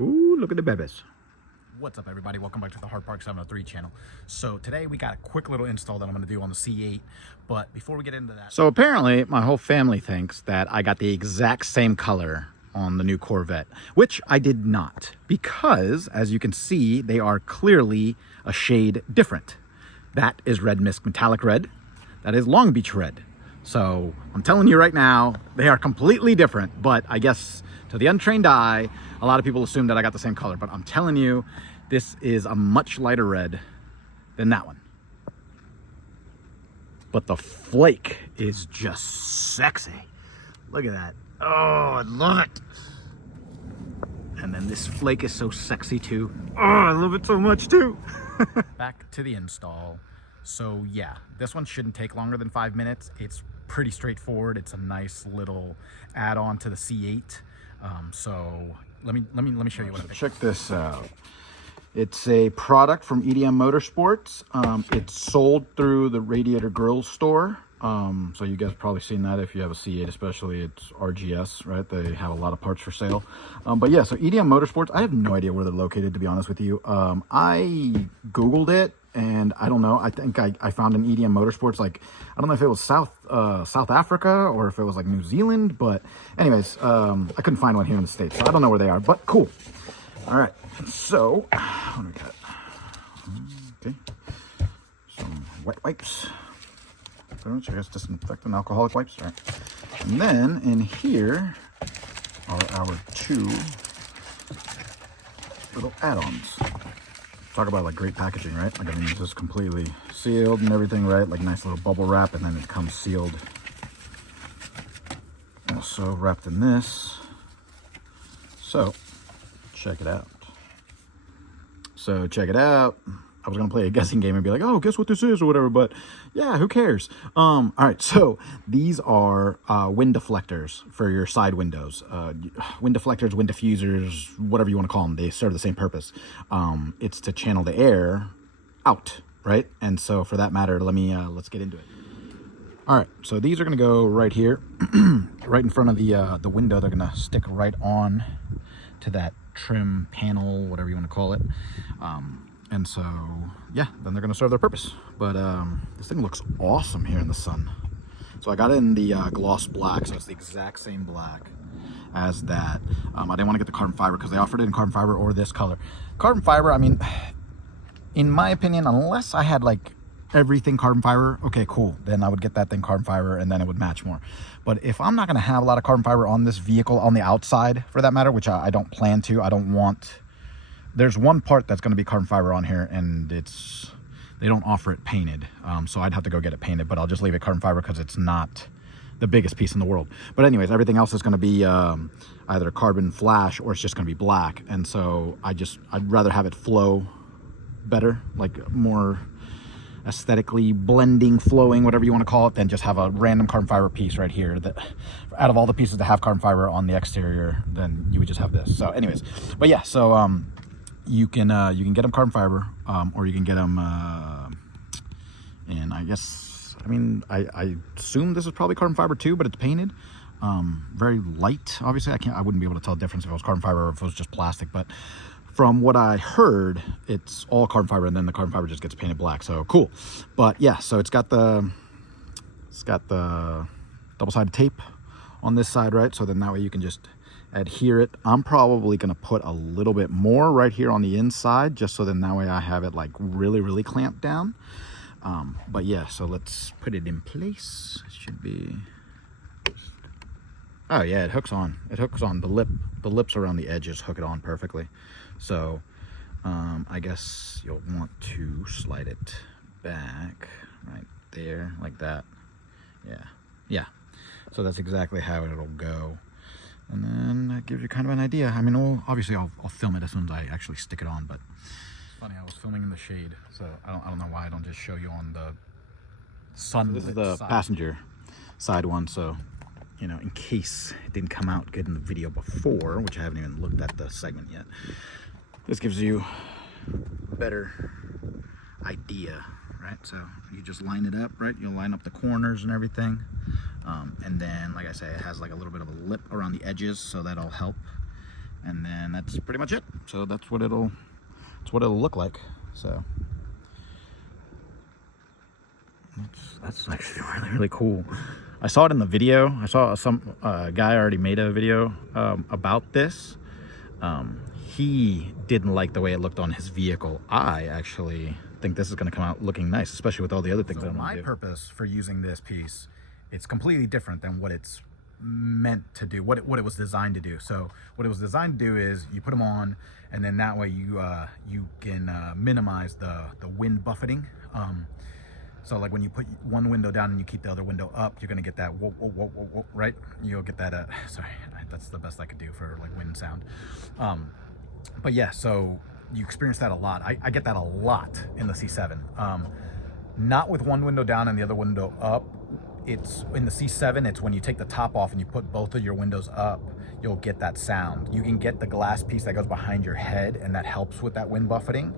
Ooh, look at the babies. What's up, everybody? Welcome back to the Hard Park 703 channel. So today we got a quick little install that I'm going to do on the C8. But before we get into that... So apparently my whole family thinks that I got the exact same color on the new Corvette, which I did not, because as you can see, they are clearly a shade different. That is Red Mist Metallic Red. That is Long Beach Red. So I'm telling you right now, they are completely different, but I guess to the untrained eye, a lot of people assume that I got the same color, but I'm telling you, this is a much lighter red than that one. But the flake is just sexy. Look at that. Oh, I love it. And then this flake is so sexy too. Oh, I love it so much too. Back to the install. So yeah, this one shouldn't take longer than 5 minutes. It's pretty straightforward. It's a nice little add-on to the C8. So let me show you what I picked. Check this out. It's a product from EDM Motorsports. It's sold through the Radiator Grill Store. So you guys have probably seen that if you have a C8, especially it's RGS, right? They have a lot of parts for sale. But yeah, so EDM Motorsports, I have no idea where they're located, to be honest with you. I Googled it, and I don't know. I think I found an EDM Motorsports, like, I don't know if it was South Africa or if it was like New Zealand, but anyways, I couldn't find one here in the States, so I don't know where they are, but cool. All right, so what do we got? Okay, some wet wipes. I guess disinfectant alcoholic wipes. All right. And then in here are our two little add-ons. Talk about like great packaging, right? Like, I mean, this is completely sealed and everything, right? Like nice little bubble wrap, and then it comes sealed. Also wrapped in this. So check it out. I was gonna play a guessing game and be like, oh, guess what this is or whatever, but yeah, who cares? All right, so these are wind deflectors for your side windows. Wind deflectors, wind diffusers, whatever you want to call them, they serve the same purpose. It's to channel the air out, right? And so for that matter, let's get into it. All right, so these are gonna go right here, right in front of the window. They're gonna stick right on to that trim panel, whatever you want to call it. And so, yeah, then they're going to serve their purpose. But this thing looks awesome here in the sun. So I got it in the gloss black, so it's the exact same black as that. I didn't want to get the carbon fiber because they offered it in carbon fiber or this color. Carbon fiber, I mean, in my opinion, unless I had like everything carbon fiber, okay, cool. Then I would get that thing carbon fiber and then it would match more. But if I'm not going to have a lot of carbon fiber on this vehicle, on the outside for that matter, which I don't plan to, I don't want... There's one part that's going to be carbon fiber on here, and they don't offer it painted, so I'd have to go get it painted, but I'll just leave it carbon fiber because it's not the biggest piece in the world. But anyways, everything else is going to be either carbon flash or it's just going to be black, and so I'd rather have it flow better, like more aesthetically blending, flowing, whatever you want to call it, than just have a random carbon fiber piece right here. That out of all the pieces that have carbon fiber on the exterior, then you would just have this. So anyways, but yeah, so you can get them carbon fiber, or you can get them, and I guess, I mean, I assume this is probably carbon fiber too, but it's painted, very light. Obviously, I wouldn't be able to tell the difference if it was carbon fiber or if it was just plastic, but from what I heard, it's all carbon fiber, and then the carbon fiber just gets painted black. So cool. But yeah, so it's got the double-sided tape on this side, right? So then that way you can just adhere it. I'm probably gonna put a little bit more right here on the inside, just so then that way I have it like really clamped down. But yeah, so let's put it in place. It should be, oh yeah, it hooks on the lips around the edges hook it on perfectly. So I guess you'll want to slide it back right there like that. Yeah, so that's exactly how it'll go. And then that gives you kind of an idea. I mean, obviously I'll film it as soon as I actually stick it on, but it's funny, I was filming in the shade, so I don't know why I don't just show you on the sun. So this is the passenger side one, so you know, in case it didn't come out good in the video before, which I haven't even looked at the segment yet. This gives you a better idea, right? So you just line it up, right? You'll line up the corners and everything. And then, like I say, it has like a little bit of a lip around the edges, so that'll help. and then that's pretty much it. So that's what it'll look like. So that's actually really, really cool. I saw it in the video. I saw some guy already made a video about this. He didn't like the way it looked on his vehicle. I actually think this is going to come out looking nice, especially with all the other things that I'm going to do. My purpose for using this piece, it's completely different than what it's meant to do, what it was designed to do. So what it was designed to do is you put them on, and then that way you can minimize the wind buffeting. So like when you put one window down and you keep the other window up, you're gonna get that whoa, whoa, whoa, whoa, whoa, right? You'll get that, sorry, that's the best I could do for like wind sound. But yeah, so you experience that a lot. I get that a lot in the C7. Not with one window down and the other window up. It's in the C7, it's when you take the top off and you put both of your windows up, you'll get that sound. You can get the glass piece that goes behind your head, and that helps with that wind buffeting.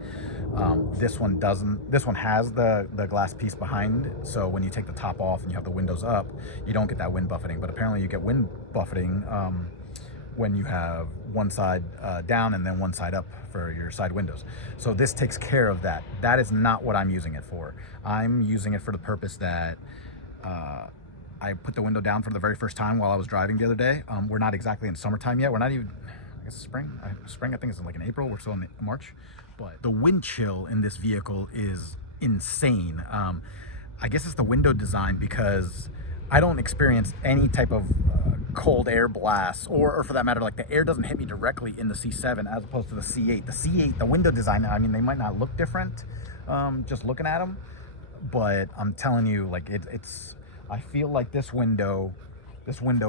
This one doesn't. This one has the glass piece behind, so when you take the top off and you have the windows up, you don't get that wind buffeting. But apparently you get wind buffeting when you have one side down and then one side up for your side windows. So this takes care of that. That is not what I'm using it for. I'm using it for the purpose that I put the window down for the very first time while I was driving the other day. We're not exactly in summertime yet. We're not even, I guess spring. Spring, I think, is like in April. We're still in March. But the wind chill in this vehicle is insane. I guess it's the window design, because I don't experience any type of cold air blasts, or for that matter, like the air doesn't hit me directly in the C7 as opposed to the C8. The C8, the window design, I mean, they might not look different just looking at them, but I'm telling you, like it's, I feel like this window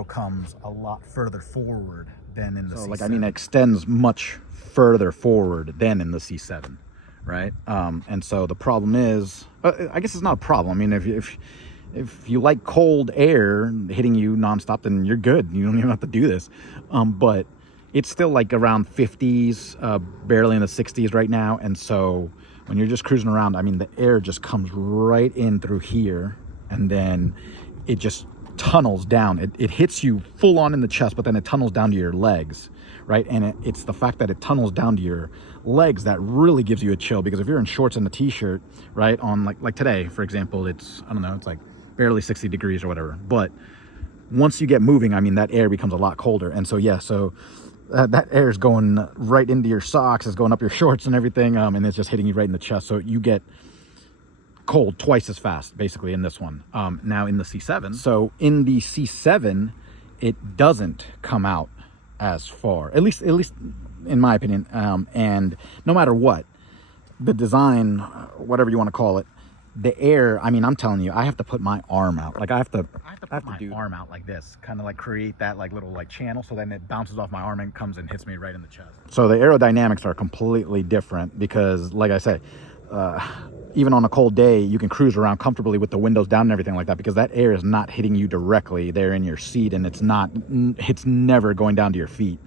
comes a lot further forward than in the C7. Like, I mean, it extends much further forward than in the C7, right? And so the problem is, I guess it's not a problem. I mean, if you like cold air hitting you nonstop, then you're good. You don't even have to do this. But it's still like around 50s, barely in the 60s right now. And so when you're just cruising around, I mean, the air just comes right in through here, and then it just tunnels down. It hits you full on in the chest, but then it tunnels down to your legs, right? And it's the fact that it tunnels down to your legs that really gives you a chill, because if you're in shorts and a t-shirt, right, on like today, for example, it's, I don't know, it's like barely 60 degrees or whatever. But once you get moving, I mean, that air becomes a lot colder. And so, yeah, so that air is going right into your socks, is going up your shorts and everything, and it's just hitting you right in the chest. So you get cold twice as fast, basically, in this one. Now in the C7, so in the C7, it doesn't come out as far, at least in my opinion. And no matter what, the design, whatever you want to call it, the air, I mean, I'm telling you, I have to put my arm out. Like I have to put my arm out like this, kind of like create that like little like channel, so then it bounces off my arm and comes and hits me right in the chest. So the aerodynamics are completely different, because like I say, even on a cold day, you can cruise around comfortably with the windows down and everything like that, because that air is not hitting you directly there in your seat, and it's never going down to your feet.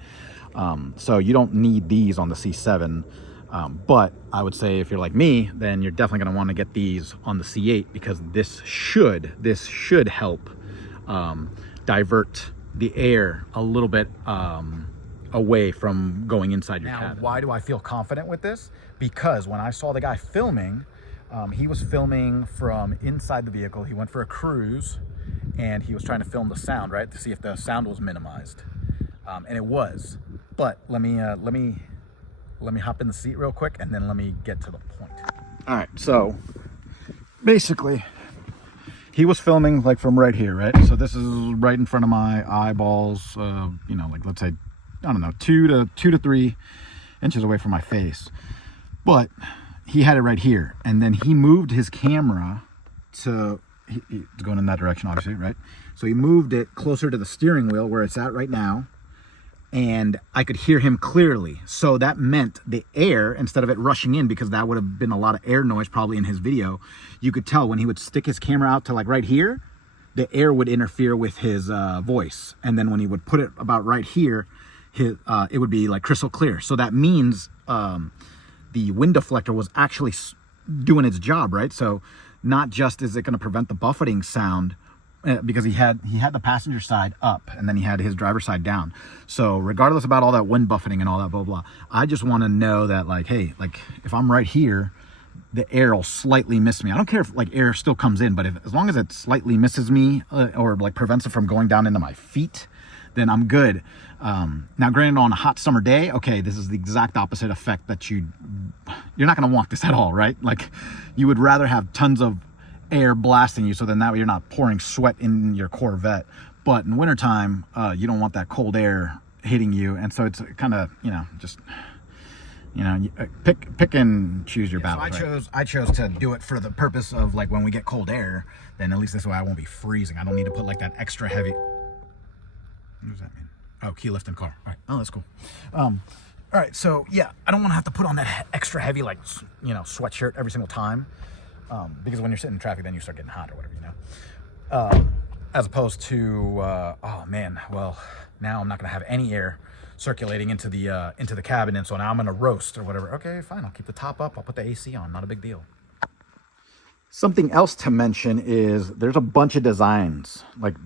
So you don't need these on the C7. But I would say if you're like me, then you're definitely going to want to get these on the C8, because this should help divert the air a little bit away from going inside your cabin. Why do I feel confident with this? Because when I saw the guy filming, he was filming from inside the vehicle. He went for a cruise, and he was trying to film the sound, right, to see if the sound was minimized, and it was. But let me hop in the seat real quick, and then let me get to the point. All right, so basically he was filming like from right here, right? So this is right in front of my eyeballs, you know, like let's say, I don't know, 2 to 3 inches away from my face. But he had it right here, and then he moved his camera to, it's going in that direction, obviously, right? So he moved it closer to the steering wheel where it's at right now, and I could hear him clearly. So that meant the air, instead of it rushing in, because that would have been a lot of air noise probably in his video, you could tell when he would stick his camera out to like right here, the air would interfere with his voice. And then when he would put it about right here, it would be like crystal clear. So that means the wind deflector was actually doing its job, right? So not just is it going to prevent the buffeting sound, because he had the passenger side up and then he had his driver's side down. So regardless about all that wind buffeting and all that blah blah, I just want to know that, like, hey, like if I'm right here, the air will slightly miss me. I don't care if like air still comes in, but as long as it slightly misses me or like prevents it from going down into my feet, then I'm good. Now granted, on a hot summer day, okay, this is the exact opposite effect that you're not going to want this at all, right? Like you would rather have tons of air blasting you, so then that way you're not pouring sweat in your Corvette. But in wintertime, you don't want that cold air hitting you, and so it's kind of, you know, just, you know, pick and choose your battles. So I chose to do it for the purpose of, like, when we get cold air, then at least this way I won't be freezing. I don't need to put like that extra heavy. What does that mean? Oh, key lift in car. All right. Oh, that's cool. All right. So yeah, I don't want to have to put on that extra heavy, like, you know, sweatshirt every single time. Because when you're sitting in traffic, then you start getting hot or whatever, you know. As opposed to, oh man, well, now I'm not gonna have any air circulating into the cabin, and so now I'm gonna roast or whatever. Okay, fine. I'll keep the top up. I'll put the AC on. Not a big deal. Something else to mention is there's a bunch of designs, like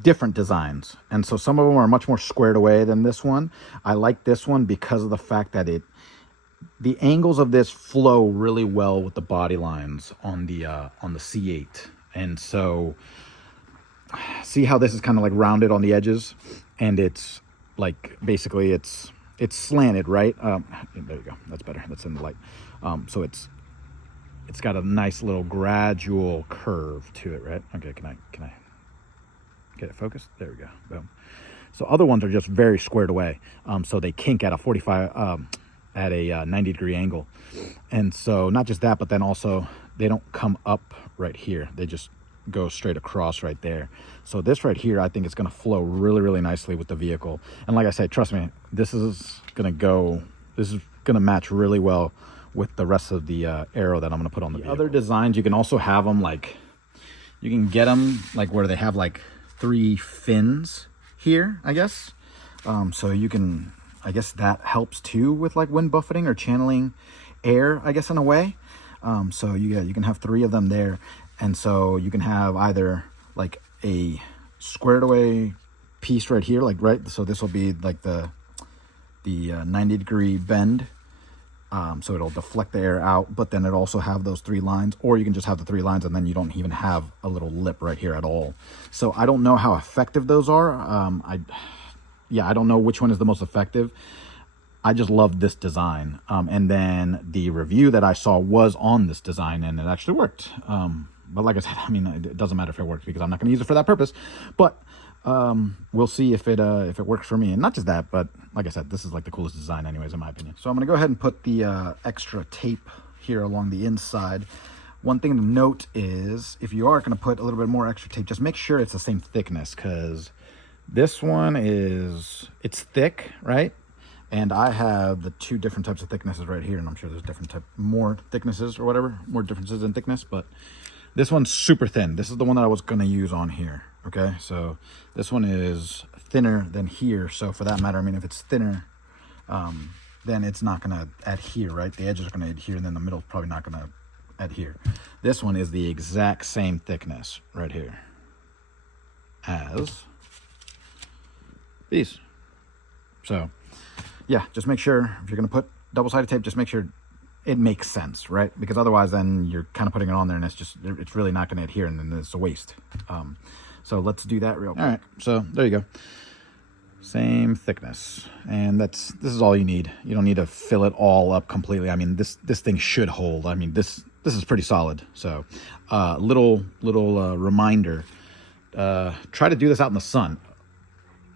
different designs. And so some of them are much more squared away than this one. I like this one because of the fact that the angles of this flow really well with the body lines on the C8. And so see how this is kind of like rounded on the edges, and it's like basically it's slanted, right? There you go. That's better. That's in the light. So it's got a nice little gradual curve to it, right? Okay, can I get it focused? There we go. Boom. So other ones are just very squared away. So they kink at a 45 at a 90-degree angle. And so not just that, but then also they don't come up right here. They just go straight across right there. So this right here, I think it's going to flow really, really nicely with the vehicle. And like I said, trust me, this is going to match really well with the rest of the aero that I'm going to put on the vehicle. Other designs, you can also have them like, you can get them like where they have like 3 fins here, I guess. So you can, I guess that helps too with like wind buffeting or channeling air, I guess, in a way. So you can have 3 of them there. And so you can have either like a squared away piece right here, like, right. So this will be like the 90-degree bend. So it'll deflect the air out, but then it also have those 3 lines, or you can just have the 3 lines and then you don't even have a little lip right here at all. So I don't know how effective those are. I don't know which one is the most effective. I just love this design. And then the review that I saw was on this design, and it actually worked. But like I said, I mean, it doesn't matter if it works because I'm not going to use it for that purpose. But we'll see if it works for me. And not just that, but like I said, this is like the coolest design anyways, in my opinion. So I'm going to go ahead and put the extra tape here along the inside. One thing to note is if you are going to put a little bit more extra tape, just make sure it's the same thickness, because this one it's thick, right? And I have the 2 different types of thicknesses right here, and I'm sure there's more thicknesses or whatever, more differences in thickness, but this one's super thin. This is the one that I was going to use on here. Okay, so this one is thinner than here. So for that matter, I mean, if it's thinner, then it's not going to adhere, right? The edges are going to adhere, and then the middle is probably not going to adhere. This one is the exact same thickness right here as these. So yeah, just make sure if you're going to put double-sided tape, just make sure it makes sense, right? Because otherwise then you're kind of putting it on there and it's really not going to adhere, and then it's a waste. So let's do that real quick. All right, so there you go. Same thickness, and this is all you need. You don't need to fill it all up completely. I mean, this thing should hold. I mean, this is pretty solid. So little reminder, try to do this out in the sun.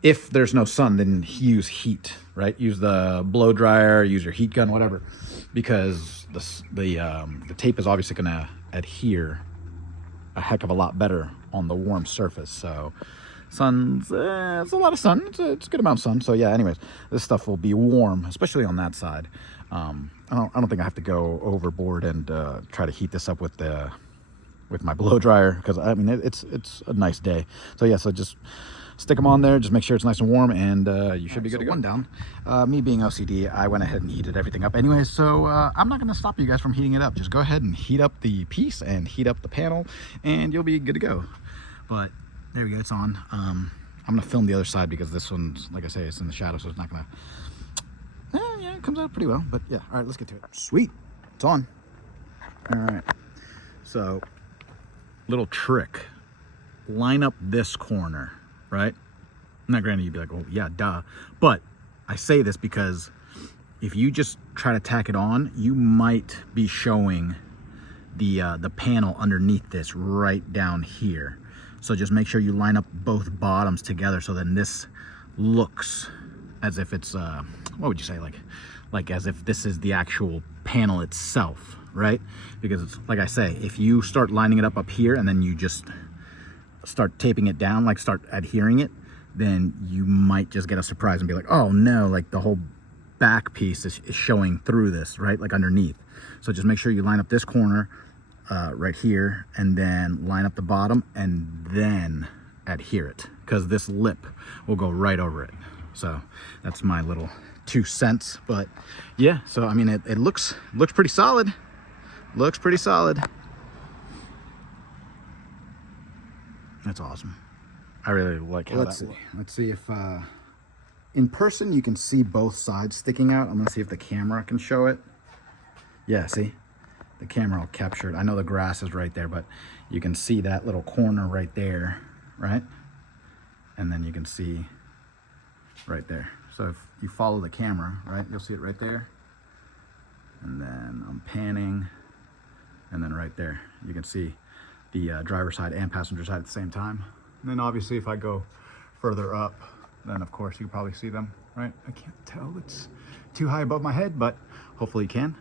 If there's no sun, then use heat, right? Use the blow dryer, use your heat gun, whatever, because the tape is obviously going to adhere a heck of a lot better on the warm surface. So it's a lot of sun. It's a good amount of sun. So yeah, anyways, this stuff will be warm, especially on that side. I don't think I have to go overboard and try to heat this up with my blow dryer, because I mean it's a nice day. So yeah, so just stick them on there, just make sure it's nice and warm, and you should be good to go. One down. Me being OCD, I went ahead and heated everything up anyway, so I'm not going to stop you guys from heating it up. Just go ahead and heat up the piece and heat up the panel, and you'll be good to go. But there we go, it's on. I'm gonna film the other side because this one's, like I say, it's in the shadow, so it's not gonna, yeah, it comes out pretty well. But yeah, all right, let's get to it. Sweet, it's on. All right, so little trick, line up this corner, right? Now granted, you'd be like, oh yeah, duh, but I say this because if you just try to tack it on, you might be showing the panel underneath this right down here. So just make sure you line up both bottoms together, so then this looks as if it's what would you say, like as if this is the actual panel itself, right? Because it's, like I say, if you start lining it up here and then you just start taping it down, like start adhering it, then you might just get a surprise and be like, oh no, like the whole back piece is showing through this, right? Like underneath. So just make sure you line up this corner right here, and then line up the bottom and then adhere it, because this lip will go right over it. So that's my little 2 cents. But yeah, so I mean, it looks pretty solid. Looks pretty solid. That's awesome. I really like how let's see if in person you can see both sides sticking out. I'm gonna see if the camera can show it. Yeah, see, the camera will capture it. I know the grass is right there, but you can see that little corner right there, right? And then you can see right there. So if you follow the camera, right, you'll see it right there. And then I'm panning, and then right there you can see the driver's side and passenger side at the same time. And then obviously if I go further up, then of course you probably see them, right? I can't tell, it's too high above my head, but hopefully you can.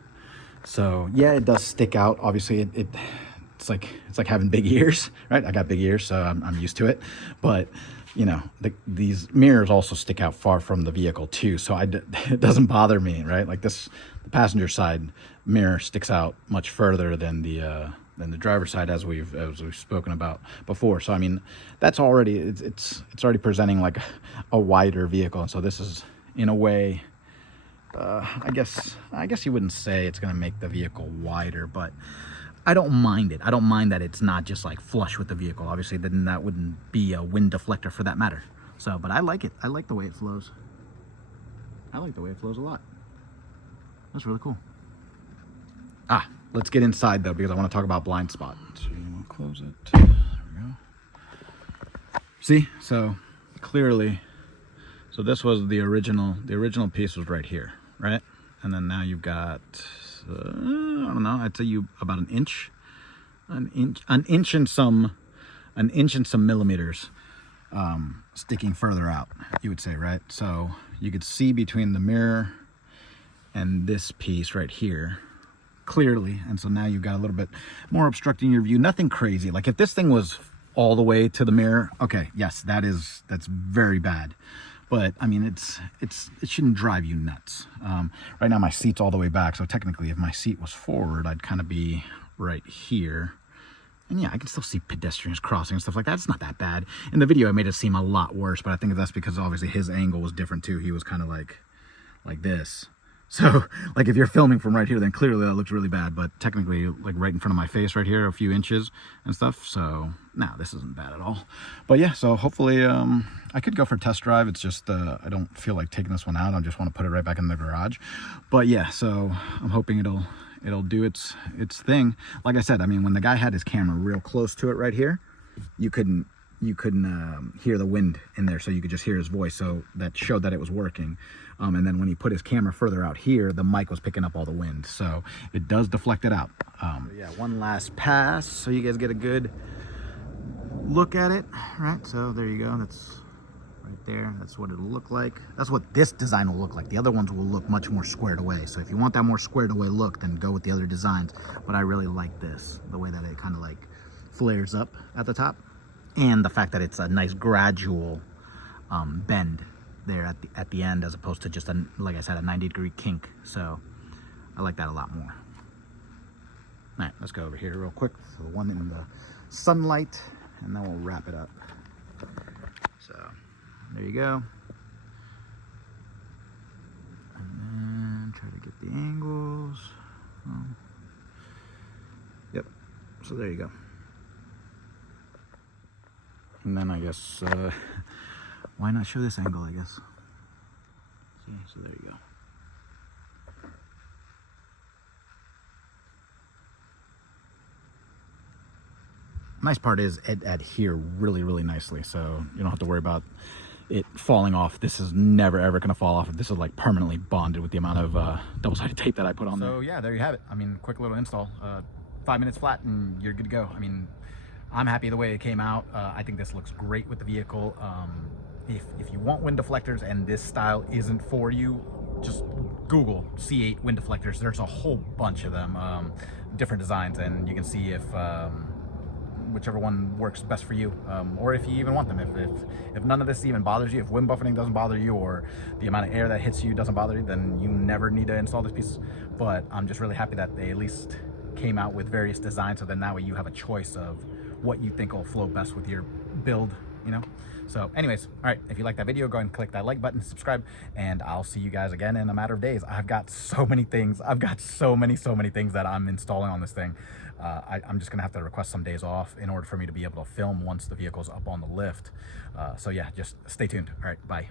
So yeah, it does stick out. Obviously it's like having big ears, right? I got big ears, so I'm used to it. But you know, these mirrors also stick out far from the vehicle too, so it doesn't bother me, right? Like this, the passenger side mirror sticks out much further than the driver's side, as we've spoken about before. So I mean, that's already, it's already presenting like a wider vehicle, and so this is in a way, I guess you wouldn't say it's going to make the vehicle wider, but I don't mind it. I don't mind that it's not just like flush with the vehicle. Obviously, then that wouldn't be a wind deflector for that matter. So, but I like it. I like the way it flows. I like the way it flows a lot. That's really cool. Ah, let's get inside though, because I want to talk about blind spot. So you want to close it. There we go. See, so clearly, so this was the original piece was right here, right? And then now you've got, I don't know, I'd say you about an inch and some millimeters sticking further out, you would say, right? So you could see between the mirror and this piece right here clearly, and so now you've got a little bit more obstructing your view. Nothing crazy. Like if this thing was all the way to the mirror, okay, yes, that's very bad. But I mean, it shouldn't drive you nuts. Right now my seat's all the way back, so technically if my seat was forward, I'd kind of be right here. And yeah, I can still see pedestrians crossing and stuff like that. It's not that bad. In the video, I made it seem a lot worse, but I think that's because obviously his angle was different too. He was kind of like this. So like if you're filming from right here, then clearly that looks really bad, but technically like right in front of my face right here, a few inches and stuff. So no, this isn't bad at all. But yeah, so hopefully I could go for a test drive. It's just I don't feel like taking this one out. I just want to put it right back in the garage. But yeah, so I'm hoping it'll do its thing. Like I said, I mean, when the guy had his camera real close to it right here, you couldn't hear the wind in there, so you could just hear his voice, so that showed that it was working. And then when he put his camera further out here, the mic was picking up all the wind, so it does deflect it out. Yeah, one last pass so you guys get a good look at it, right? So there you go, that's right there. That's what it'll look like. That's what this design will look like. The other ones will look much more squared away, so if you want that more squared away look, then go with the other designs. But I really like this, the way that it kind of like flares up at the top, and the fact that it's a nice gradual bend there at the end, as opposed to just like I said, a 90-degree kink. So I like that a lot more. All right, let's go over here real quick. So the one in the sunlight, and then we'll wrap it up. So there you go. And then try to get the angles. Yep. So there you go. And then I guess, why not show this angle, I guess. See, so there you go. Nice part is it adhere really nicely, so you don't have to worry about it falling off. This is never ever going to fall off. This is like permanently bonded with the amount of double-sided tape that I put on there. So yeah, there you have it. I mean, quick little install, 5 minutes flat and you're good to go. I mean, I'm happy the way it came out. I think this looks great with the vehicle. If you want wind deflectors and this style isn't for you, just Google C8 wind deflectors. There's a whole bunch of them, different designs, and you can see if whichever one works best for you, or if you even want them. If none of this even bothers you, if wind buffeting doesn't bother you, or the amount of air that hits you doesn't bother you, then you never need to install this piece. But I'm just really happy that they at least came out with various designs, so then that way you have a choice of what you think will flow best with your build, you know. So anyways, all right, if you like that video, go ahead and click that like button, subscribe, and I'll see you guys again in a matter of days. I've got so many things. I've got so many things that I'm installing on this thing. I'm just gonna have to request some days off in order for me to be able to film once the vehicle's up on the lift. So yeah, just stay tuned. All right, bye.